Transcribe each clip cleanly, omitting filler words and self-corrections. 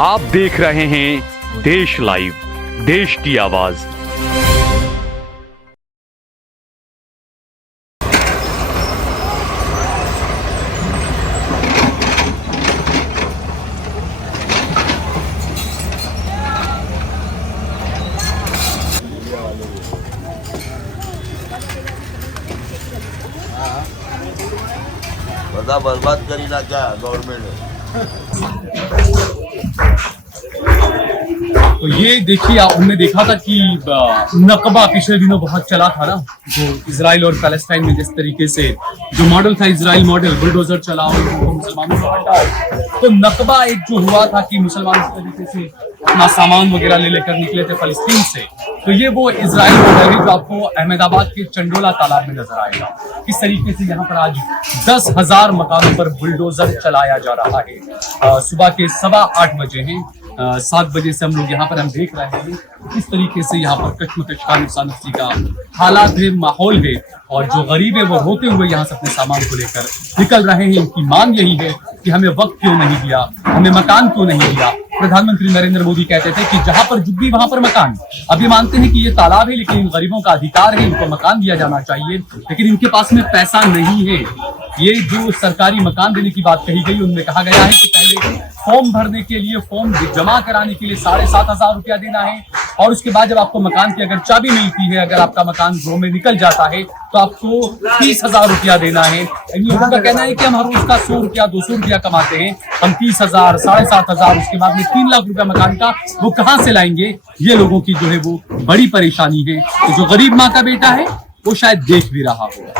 आप देख रहे हैं देश लाइव, देश की आवाज। બધા બરબાદ કરી નાખ્યા ગવર્મેન્ટ। तो ये देखिए, आपने देखा था कि नकबा पिछले दिनों बहुत चला था ना, जो इजराइल और पैलेस्टाइन में जिस तरीके से जो मॉडल था, इजराइल मॉडल, बुलडोजर चलाओ मुसलमानों को हटाओ। तो नकबा एक जो हुआ था कि मुसलमान इस तरीके से अपना सामान वगैरह ले लेकर निकले थे फलस्तीन से। तो ये वो इजराइल मॉडल है जो आपको अहमदाबाद के चंडोला तालाब में नजर आएगा। किस तरीके से यहाँ पर आज 10,000 मकानों पर बुलडोजर चलाया जा रहा है। सुबह के 8:15 बजे हैं। 7 बजे से हम लोग यहाँ पर हम देख रहे हैं किस तरीके से यहाँ पर कश्मकश का नुकसान का हालात है, माहौल है, और जो गरीब है वो रोते हुए यहाँ से अपने सामान को लेकर निकल रहे हैं। इनकी मांग यही है कि हमें वक्त क्यों नहीं दिया, हमें मकान क्यों नहीं दिया। प्रधानमंत्री नरेंद्र मोदी कहते थे कि जहां पर जुब्बी वहां पर मकान। अभी मानते हैं कि ये तालाब है, लेकिन गरीबों का अधिकार है, इनको मकान दिया जाना चाहिए, लेकिन इनके पास में पैसा नहीं है। ये जो सरकारी मकान देने की बात कही गई, उनमें कहा गया है कि पहले फॉर्म भरने के लिए, फॉर्म जमा कराने के लिए 7,500 रुपया देना है, और उसके बाद जब आपको मकान की अगर चाबी मिलती है, अगर आपका मकान ड्रॉ में निकल जाता है, तो आपको 30,000 रुपया देना है। इन लोगों का कहना है कि हम हर रोज का 100 रुपया 200 रुपया कमाते हैं, हम 30,000 7,500 उसके बाद में 3 लाख रुपया मकान का वो कहाँ से लाएंगे। ये लोगों की जो है वो बड़ी परेशानी है। तो जो गरीब माँ का बेटा है वो शायद देख भी रहा होगा।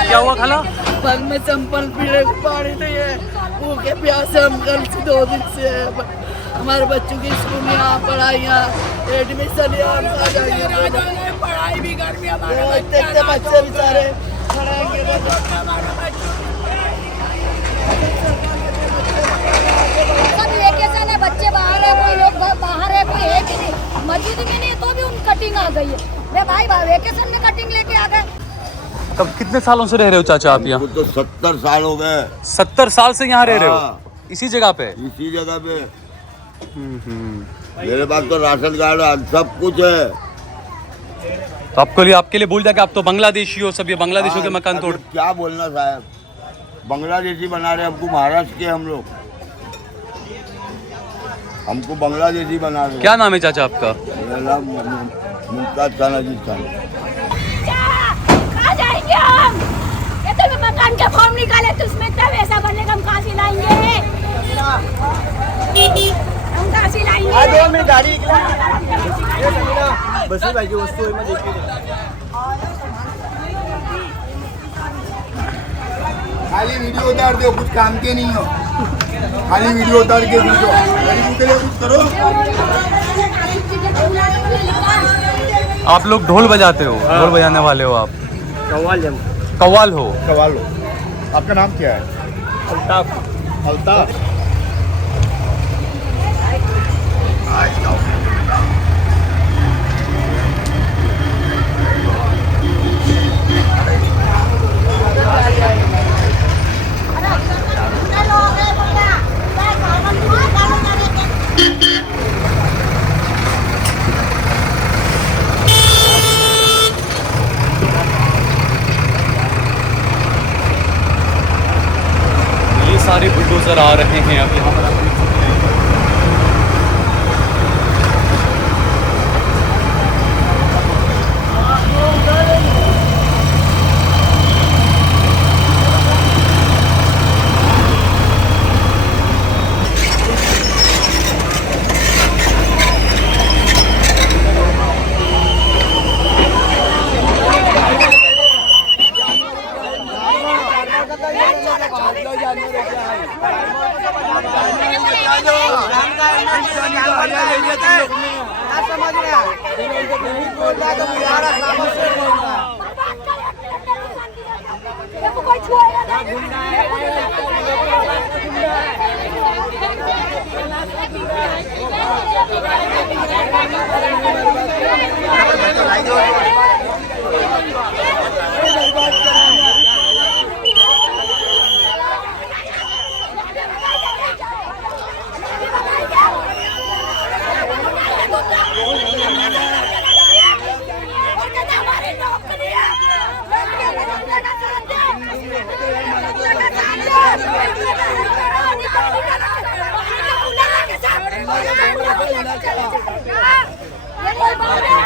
क्या हुआ खाला? पग में चंपल पीड़े पानी नहीं है, भूखे प्यासे हम कल से 2 दिन से है। हमारे बच्चों की स्कूल यहाँ, पढ़ाइयाँ, एडमिशन यहाँ, पढ़ाई भी गर्मी हमारे बच्चे बेचारे बच्चे बाहर है, कोई लोग बाहर है, कोई है कि नहीं, मस्जिद में नहीं, तो भी उन कटिंग आ गई है। मैं भाई वेकेशन में कटिंग लेके आ गए। तब कितने सालों से रह रहे हो चाचा आप यहाँ? तो 70 साल हो गए। 70 साल से यहाँ रह रहे हो? इसी जगह पे? इसी जगह पे। मेरे पास तो राशन कार्ड है, सब कुछ है। तो आपके लिए बोल दिया कि आप तो बांग्लादेशी हो, सब ये बांग्लादेशियों के मकान तोड़। क्या बोलना साहब, बांग्लादेशी बना रहे हमको, महाराष्ट्र के हम लोग, हमको बांग्लादेशी बना रहे। क्या नाम है चाचा आपका? मेरा नाम मुमताज खान, अजीज खान। कहाँ जाएंगे हम? कहते हैं मकान का फॉर्म निकाले तो उसमें इतना पैसा बनेगा, हम कहाँ से लाएंगे? हम कहाँ से लाएंगे? 2 मिनट गाड़ी बस भाई की वस्तु है, मैं देख के खाली वीडियो उतार दो, कुछ काम के नहीं हो, खाली वीडियो उतार के दो, गरीबों के लिए कुछ करो। आप लोग ढोल बजाते हो? ढोल बजाने वाले हो आप? कव्वाल हो? आपका नाम क्या है? अल्ताफ। सारे बुलडोजर आ रहे हैं अब यहाँ पर। कोई ये कोई बात है?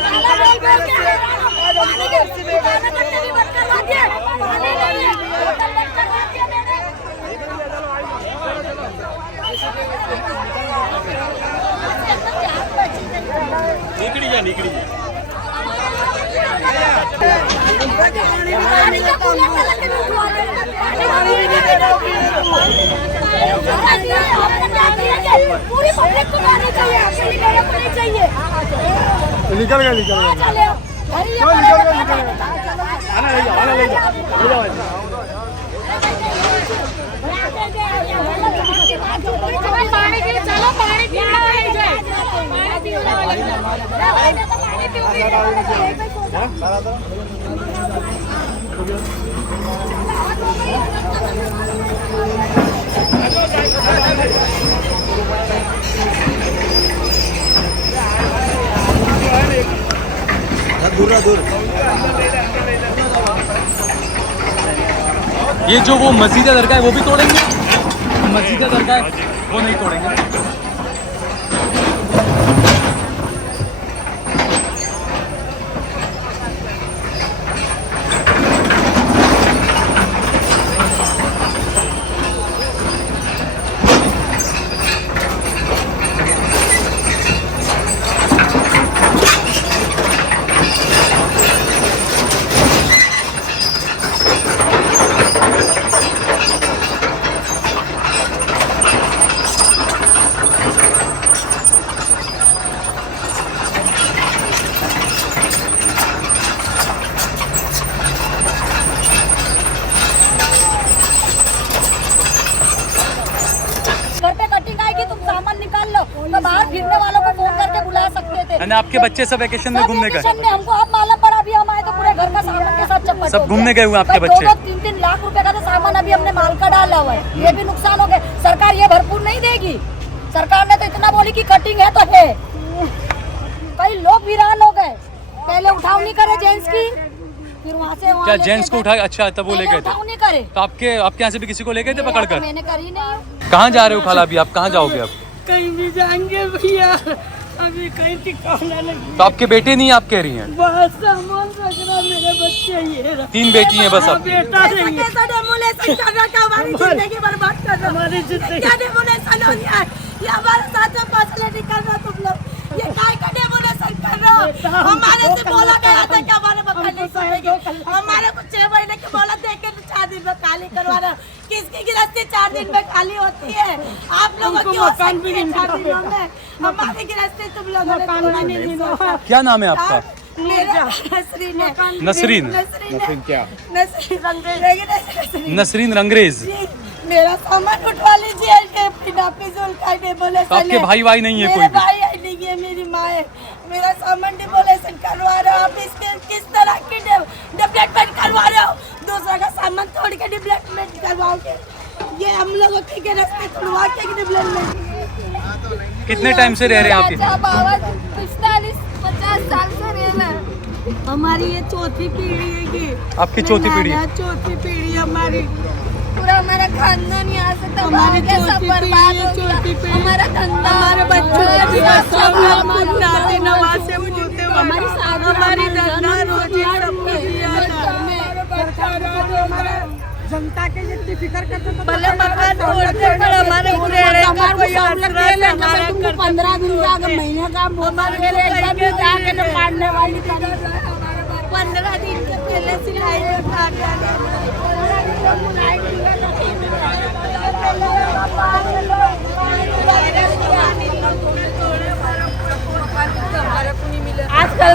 गाना बोल बोल के पानी के गाना करके भी बंद करवा दिए। पानी नहीं है, बोतल बंद करवा दिया मैंने। निकली जा निकली जा पानी का कूलर चला के उठवा दे। पानी भी नहीं देना। पूरी पब्लिक को गाना चाहिए, अकेली मेरे को नहीं चाहिए। निकल गया चले आना ले जाओ ले जाओ पानी पी चलो, पानी पीना है जाए, पानी पीना दूर ये जो वो मस्जिद दरगाह है वो भी तोड़ेंगे, मस्जिद दरगाह है वो नहीं तोड़ेंगे। फिरने वालों को फोन करके बुला सकते थे। यानी आपके बच्चे सब वेकेशन में घूमने गए? हमको अब मालूम पड़ा, अभी हम आए तो पूरे घर का सामान के साथ चप्पल सब घूमने गए हुए आपके बच्चे? 2-3 लाख रुपए का तो सामान अभी हमने माल का डाला हुआ है, ये भी नुकसान हो गया। सरकार ये भरपूर नहीं देगी। सरकार ने तो इतना बोली कि कटिंग है तो है। कई लोग वीरान हो गए, पहले उठाव नहीं करे जेंट्स की, फिर वहाँ से क्या जेंट्स को उठाया? अच्छा तब वो ले गए थे? उठाव नहीं करे। तो आपके यहाँ से भी किसी को ले गए थे पकड़ कर? मैंने करी नहीं। कहाँ जा रहे हो खाला? अभी आप कहाँ जाओगे? अब कहीं भी जाएंगे भैया, अभी कहीं ठिकाना नहीं। तो आपके बेटे नहीं आप कह रही हैं? बस सामान रखना, मेरे बच्चे ये 3 बेटी हैं बस आपकी? बेटा नहीं है। कैसा डेमोलेशन कर रहा है, हमारी जिंदगी बर्बाद कर रहा है। हमारी जिंदगी क्या डेमोलेशन हो रहा है? ये हमारे साथ में फासले निकल रहा तुम लोग, ये काय का डेमोलेशन कर रहे हो? हमारे से बोला गया था कि हमारे मकान नहीं सुनेंगे, हमारे को 6 महीने की मोहलत देके 4 दिन में खाली करवा रहे हो। किसकी गिरफ्ती 4 दिन में खाली होती है? आप लोगों की मकान भी नहीं 4 दिनों में हमारी गिरफ्ती तुम लोगों ने नहीं दी। क्या नाम है आपका? मेरा नसरीन है। नसरीन? नसरीन क्या? नसरीन रंगरेज। मेरा सामान उठवा लीजिए, बिना फिजूल का डेमोलेशन। तो आपके भाई वाई नहीं है कोई भी? भाई नहीं है, मेरी माँ है। मेरा सामान डेमोलेशन करवा रहे हो आप, इसके किस तरह की डेवलपमेंट करवा रहे हो? दूसरा का सामान तोड़ के डेवलपमेंट करवाओगे? ये हम लोगों के रास्ते तोड़वा के डेवलपमेंट। कितने टाइम से रह रहे हैं आप? 45-50 साल से रहना। हमारी ये चौथी पीढ़ी है। ये आपकी चौथी पीढ़ी? चौथी पीढ़ी हमारी। पूरा हमारा खानदान यहाँ से हमारी चौथी पीढ़ी, हमारा धंधा, हमारे बच्चों के भी सब हम नाते नवासे पूछते, हमारी धंधा रोजी सब जनता के जितनी फिक्र करते तो भले मकान तोड़ते पर हमारे पूरे कोई आसरा नहीं। 15 दिन का महीने का हमारे जाके न काटने वाली 15 दिन के पहले सिलाई आजकल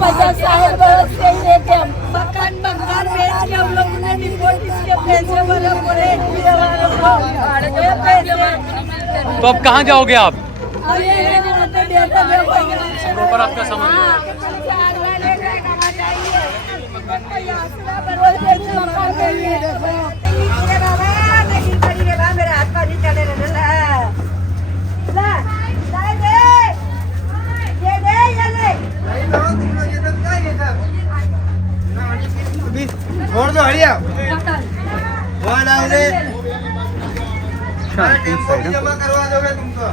50 बरस से लेके मकान बेच के हम लोग ने डिपोजिट इसके पैसे वाला पूरे तो अब कहाँ जाओगे आप? प्रॉपर आपका सामान मेरे हाथ पानी चले छोड़ दो हरिया वहाँ डाल दे, जमा करवा दोगे तुमको।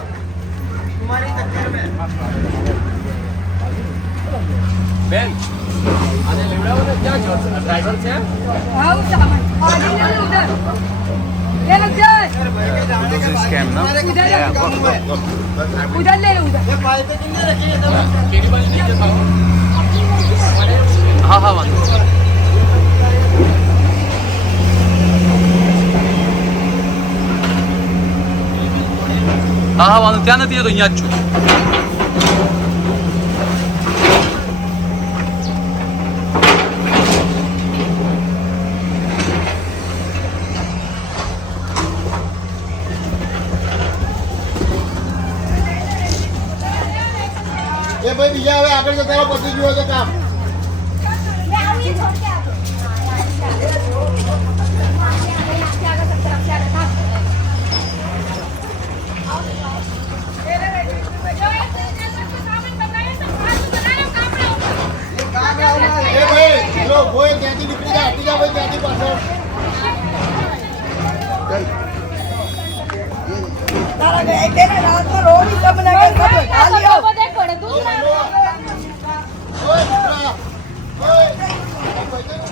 स्कैम ना उधर ले लो उधर हाँ हाँ वांधो હા હા વાંધો ત્યાં નથી તો અહીંયા જ છું એ ભાઈ બીજા હવે આગળ જતા રહો, પતી ગયું હોય તો કામ. मैं आऊँ ये छोड़ के आ એ ભાઈ ચલો કોઈ ત્યાંથી નીકળી જા, હટી જા ભાઈ ત્યાંથી પાછળ. तारा गए थे ना रात में रोड ही सब लगे सब खा लिया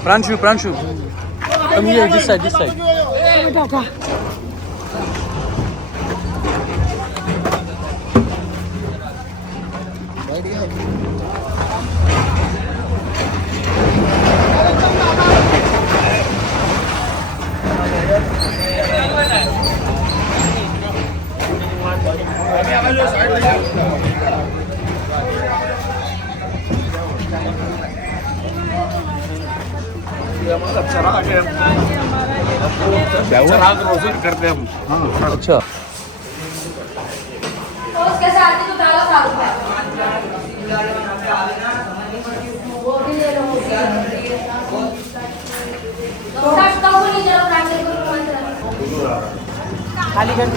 Pranshu Pranshu come here this side चराग रोशन करते हम. अच्छा उसके साथ ही तो डाला साल वो भी ले लो तो वो नहीं जरा प्राइमरी को खाली कर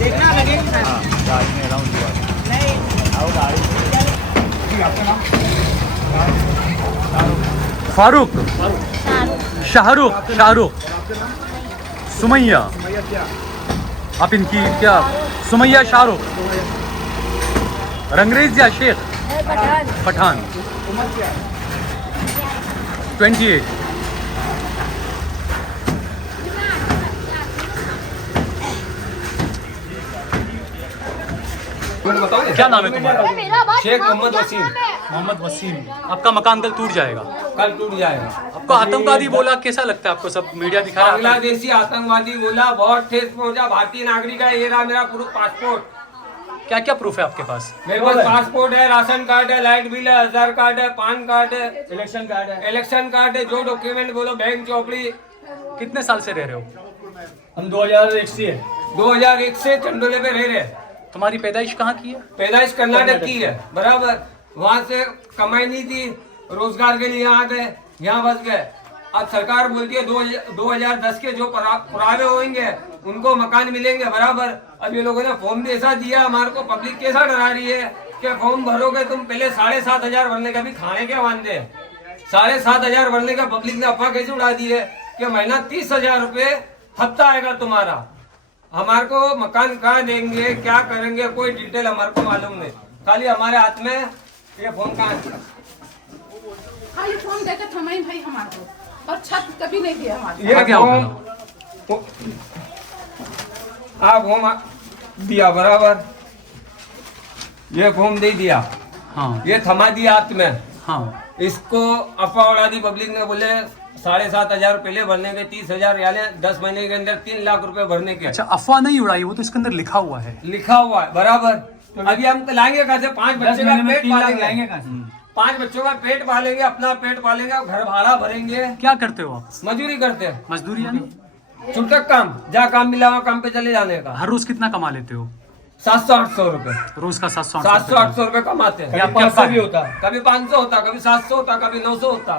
देखना लगेगा गाड़ी में अराउंड हुआ नहीं आओ गाड़ी फारूक शाहरुख शाहरुख सुमैया आप इनकी क्या सुमैया शाहरुख रंगरेज या शेख पठान 28 क्या नाम है तुम्हारा? शेख मोहम्मद वसीम. मोहम्मद वसीम. आपका मकान कल टूट जाएगा. कल टूट जाएगा. आपको आतंकवादी बोला, कैसा लगता है आपको? सब मीडिया दिखा रहा है बांग्लादेशी आतंकवादी बोला, बहुत ठेस पहुंचा. भारतीय नागरिक है, ये रहा मेरा प्रूफ पासपोर्ट. क्या क्या प्रूफ है आपके पास? मेरे पास पासपोर्ट है, राशन कार्ड है, लाइट बिल है, आधार कार्ड है, पान कार्ड है, इलेक्शन कार्ड है, जो डॉक्यूमेंट बोलो, बैंक चौपड़ी. कितने साल से रह रहे हो? हम 2001 से चंडोले पे रह रहे. तुम्हारी पैदाइश कहाँ की है? पैदाइश कर्नाटक की है. बराबर. वहाँ से कमाई नहीं थी, रोजगार के लिए आ गए, यहाँ बस गए. अब सरकार बोलती है 2010 के जो पुरावे होंगे उनको मकान मिलेंगे. बराबर. अब ये लोगों ने फॉर्म भी ऐसा दिया हमारे को, पब्लिक कैसा डरा रही है कि फॉर्म भरोगे तुम, पहले 7,500 भरने का भी खाने के वांदे. 7,500 भरने का पब्लिक ने अफवाह कैसे उड़ा दी है कि महीना 30,000 रुपये हफ्ता आएगा तुम्हारा. हमारे को मकान कहाँ देंगे, क्या करेंगे, कोई डिटेल हमारे को मालूम नहीं. खाली हमारे हाथ में ये फोन कहाँ है, खाली फोन देकर थमाई भाई हमारे को, और छत कभी नहीं दिया हमारे. ये फॉर्म फॉर्म दिया. बराबर. ये फॉर्म दे दिया. हाँ ये थमा दिया हाथ में. हाँ. इसको अफवाह उड़ा दी पब्लिक ने, बोले 7,500 पहले भरने के, 30,000 यानी 10 महीने के अंदर 3 लाख रुपए भरने के. अच्छा, अफवाह नहीं उड़ाई, वो तो इसके अंदर लिखा हुआ है. लिखा हुआ है. बराबर. अभी हम लाएंगे कहाँ से? 5 बच्चे का पेट पालेंगे. 5 बच्चों का पेट पालेंगे, अपना पेट पालेंगे, घर भाड़ा भरेंगे. क्या करते हो आप? मजदूरी करते हैं. मजदूरी यानी छुटक काम, जहाँ काम मिला हुआ काम पे चले जाने का. हर रोज कितना कमा लेते हो? 700-800 रुपए. रोज का 700-800 रुपए कमाते हैं. कभी 500 भी होता, कभी 500 होता, कभी 700 होता, कभी 900 होता.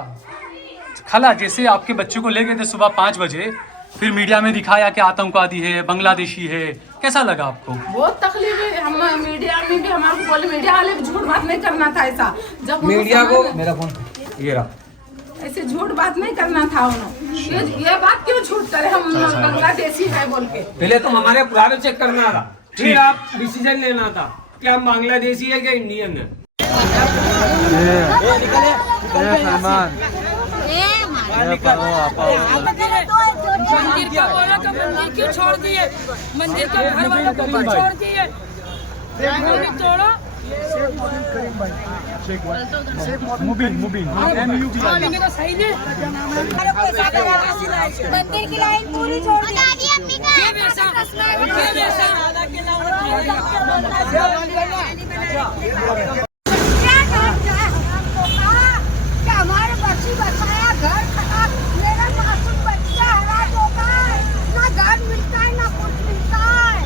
खाला, जैसे आपके बच्चे को ले गए थे सुबह 5 बजे, फिर मीडिया में दिखाया कि आतंकवादी है, बांग्लादेशी है, कैसा लगा आपको? बहुत तकलीफ है. हम मीडिया में भी हमारे को बोले, मीडिया वाले झूठ बात नहीं करना था ऐसा. जब मीडिया को मेरा फोन ये रहा. ऐसे झूठ बात नहीं करना था उन्होंने। ये बात क्यों झूठ करे हम बांग्लादेशी है बोल के। पहले तो हमारे पुराने चेक करना था, फिर आप डिसीजन लेना था कि हम बांग्लादेशी है क्या इंडियन है। मंदिर का बोला तो मंदिर क्यों छोड़ दिए, मंदिर का घर वालों को क्यों छोड़ दिए, तोड़ा मंदिर की लाइन पूरी छोड़ दी। हमारे बच्ची बचाया, घर खराब, मेरा मासूम बच्चा हरास होता है, ना घर मिलता है ना कुछ मिलता है।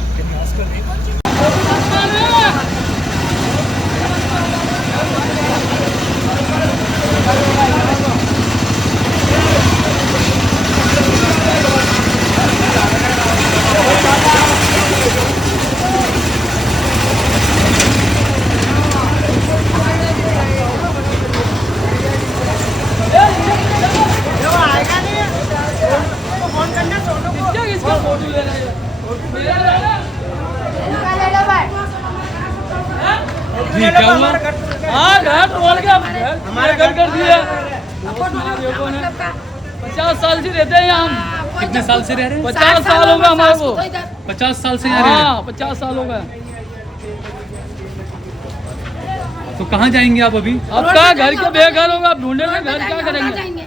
जी क्या हुआ? हाँ घर बोल के हमारे घर कर दिए। 50 साल से रहते हैं हम। कितने साल से रह रहे हैं? 50 साल हो गए हमारे को। 50 साल से यहाँ रह रहे हैं। हाँ 50 साल हो गए। तो कहाँ जाएंगे आप अभी? अब क्या घर के बेघर होगा, आप ढूंढेंगे घर क्या करेंगे।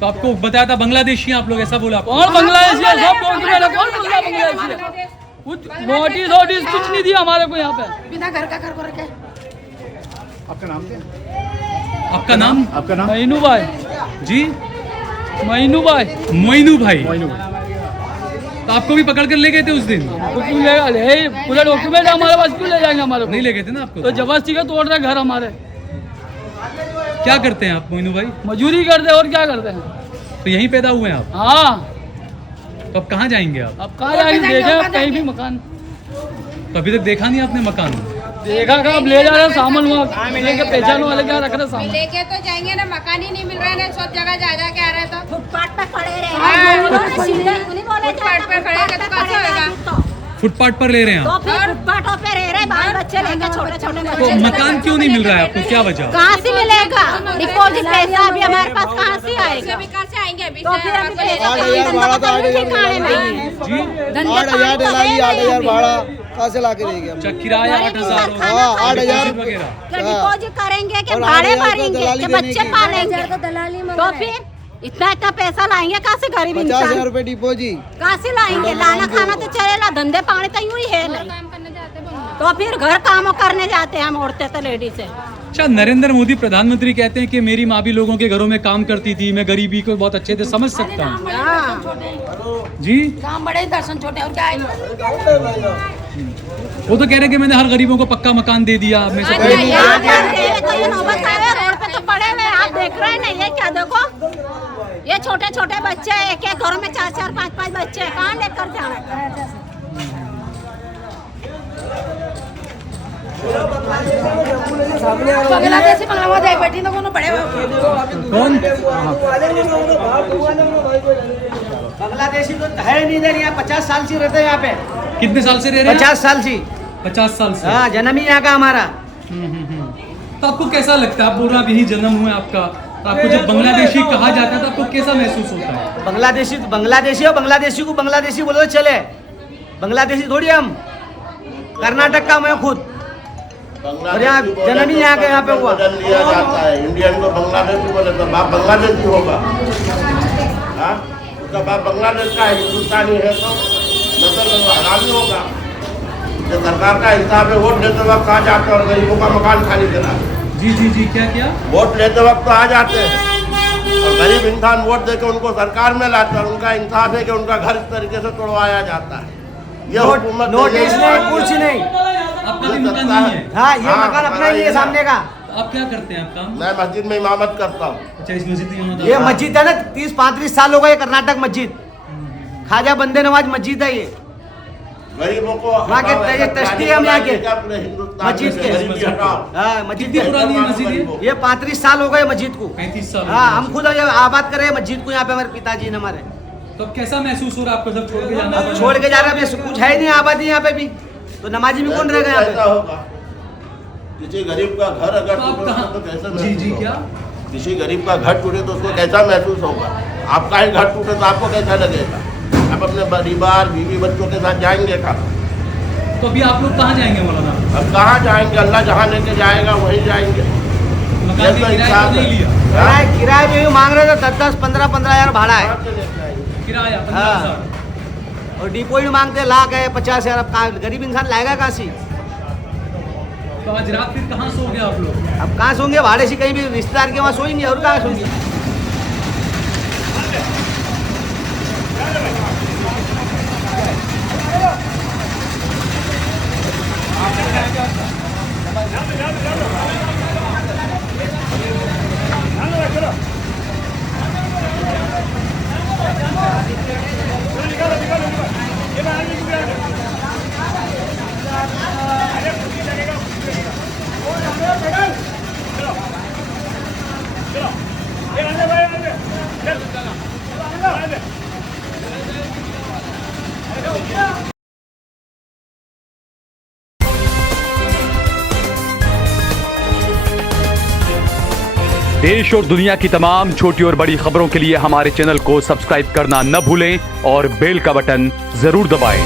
तो आपको बताया था बांग्लादेशी आप लोग, ऐसा बोला? कौन बांग्लादेशी है? सब डॉक्यूमेंट है, कौन बोल रहा बांग्लादेशी है? कुछ नोटिस कुछ नहीं दिया हमारे को यहाँ पे। बिना घर का घर को रखे। आपका नाम क्या? आपका नाम? आपका नाम? मोइनू भाई जी, मोइनू भाई। मोइनू भाई। तो आपको भी पकड़ कर ले गए थे उस दिन? कुछ नहीं लेगा, पूरा डॉक्यूमेंट हमारे पास, क्यों ले जाएंगे हमारे को? नहीं ले गए थे ना आपको? तो जबरदस्ती का तोड़ रहे घर हमारे। क्या करते हैं आप मोइनू भाई? मजदूरी करते हैं और क्या करते हैं। तो यहीं पैदा हुए हैं आप? हाँ। तो अब कहाँ जाएंगे आप? अब कहाँ जाएंगे, देखे कहीं भी मकान। तो अभी तक देखा नहीं आपने मकान? देखा का अब ले जा रहे हैं सामान, वहाँ लेके पहचान वाले क्या रख रहे सामान। लेके तो जाएंगे ना, मकान ही नहीं मिल रहा है ना, सब जगह जा जा के आ रहे तो फुटपाथ पे खड़े रहे। फुटपाथ पे खड़े तो कैसे होगा? फुटपाथ पर ले रहे हैं तो आप? फिर फुटपाथों पे रह रहे, बाल बच्चे लेके छोटे छोटे तो बच्चे। मकान क्यों नहीं मिल रहा है आपको, क्या वजह? कहाँ से मिलेगा? डिपॉजिट पैसा अभी हमारे पास कहाँ से आएगा? कहाँ से आएंगे? भाड़ा तो 8,000 जी 8,000 दलाली, 8,000 भाड़ा कहाँ से ला के देंगे? अच्छा, किराया 8,000 हाँ 8,000 वगैरह। क्या डिपॉजिट करेंगे कि और भाड़े 8,000 भरेंगे दलाली कि देने बच्चे की। पालेंगे? तो फिर इतना पैसा लाएंगे कहाँ से? गरीब 50,000 इंसान रुपए डिपोजिट। कहाँ से लाएंगे? लाना खाना तो चलेगा, धंधे पानी तो यूं ही है नहीं। तो फिर घर काम करने जाते हैं हम औरतें तो लेडीज है। अच्छा, नरेंद्र मोदी प्रधानमंत्री कहते हैं कि मेरी माँ भी लोगों के घरों में काम करती थी, मैं गरीबी को बहुत अच्छे से समझ सकता हूँ। जी काम बड़े दर्शन छोटे और क्या है? वो तो कह रहे हैं कि मैंने हर गरीबों को पक्का मकान दे दिया। मैं सब तो ये नौबत आए रोड पे तो पड़े हुए, आप देख रहे हैं ना, ये क्या देखो, ये छोटे छोटे बच्चे, एक एक घरों में 4-4 5-5 बच्चे, कहाँ लेकर जाना? बांग्लादेशी बांग्लादेश बैठी तो कोनो बड़े कौन? बांग्लादेशी तो है नहीं इधर, यहाँ 50 साल से रहते हैं यहाँ पे। कितने साल से रह रहे हैं? 50 साल से। 50 साल से। हाँ, जन्म ही यहाँ का हमारा। तो आपको कैसा लगता है? आप बोल रहे हैं यही जन्म हुआ है आपका, तो आपको जब बांग्लादेशी कहा जाता है तो आपको कैसा महसूस होता है? बांग्लादेशी तो बांग्लादेशी हो, बांग्लादेशी को बांग्लादेशी बोलो तो चले, बांग्लादेशी थोड़ी हम। कर्नाटक का मैं खुद, और यहाँ जन्म ही यहाँ के यहाँ पे हुआ। बदल दिया जाता है, इंडियन को बांग्लादेशी बोले तो बाप बांग्लादेशी होगा। हाँ, उसका बाप बांग्लादेश का है, हिंदुस्तानी है तो नस्ल हरामी होगा। जो सरकार का हिसाब है, वोट लेते वक्त आ जाते हैं और गरीबों का मकान खाली करा। जी जी जी, क्या क्या? वोट लेते वक्त तो आ जाते हैं और गरीब इंसान वोट देकर उनको सरकार में लाता है। उनका इंसाफ है कि उनका घर इस तरीके से तोड़वाया जाता है। ये हुकूमत नोटिस नहीं, कुछ नहीं। आपका भी मकान नहीं है? हाँ, ये मकान अपना ही है सामने का। तो आप क्या करते हैं आप काम? मैं मस्जिद में इमामत करता हूँ। अच्छा, इस मस्जिद में इमामत? ये मस्जिद है ना, 30-35 साल हो गए, कर्नाटक मस्जिद, ख्वाजा बंदे नवाज मस्जिद है ये। गरीबों को वहाँ के हटाओ, ऐसा ट्रस्टी प्लानिंग हम यहाँ के। बनाइए क्या पूरे हिंदुस्तान मस्जिद में के। गरीबी हटाओ। हाँ मस्जिद कितनी के पुरानी है मस्जिद ये? ये 35 साल हो गए मस्जिद को। 35 साल हाँ हम खुद ये आबाद करे मस्जिद को यहाँ पे हमारे पिताजी ने हमारे। तो अब कैसा महसूस हो रहा है आपको सब छोड़ के जाना अब छोड़ के जा रहे हैं, कुछ है ही नहीं आबादी यहाँ पे भी, तो नमाजी भी कौन रहेगा यहाँ ऐसा पे? होगा किसी गरीब का घर अगर तो आप टूटे कहाँ- तो कैसा जी जी महसूस क्या होगा? किसी गरीब का घर टूटे तो उसको कैसा महसूस होगा? आपका ही घर टूटे तो आपको कैसा लगेगा? आप अपने परिवार बीवी बच्चों के साथ जाएंगे कहाँ? तो अभी आप लोग कहाँ जाएंगे मौलाना? अब कहाँ जाएंगे? अल्लाह जहाँ लेके जाएगा वहीं जाएंगे। मकान की ऐसा किराया हिसाब तो नहीं है। लिया? किराया जो ये मांग रहे थे 10-10, 15-15 हजार भाड़ा है। कहाँ से लेके आएंगे? किराया हाँ। 15,000। और डिपोजिट मांगते लाख है 50 हजार, अब कहाँ गरीब इंसान लाएगा कहाँ से? तो आज रात फिर कहाँ सो गए आप लोग? अब कहाँ सोएंगे? भाड़े से कहीं भी रिश्तेदार के वहाँ सोएंगे, और कहाँ सोएंगे? देश और दुनिया की तमाम छोटी और बड़ी खबरों के लिए हमारे चैनल को सब्सक्राइब करना न भूलें और बेल का बटन जरूर दबाएं।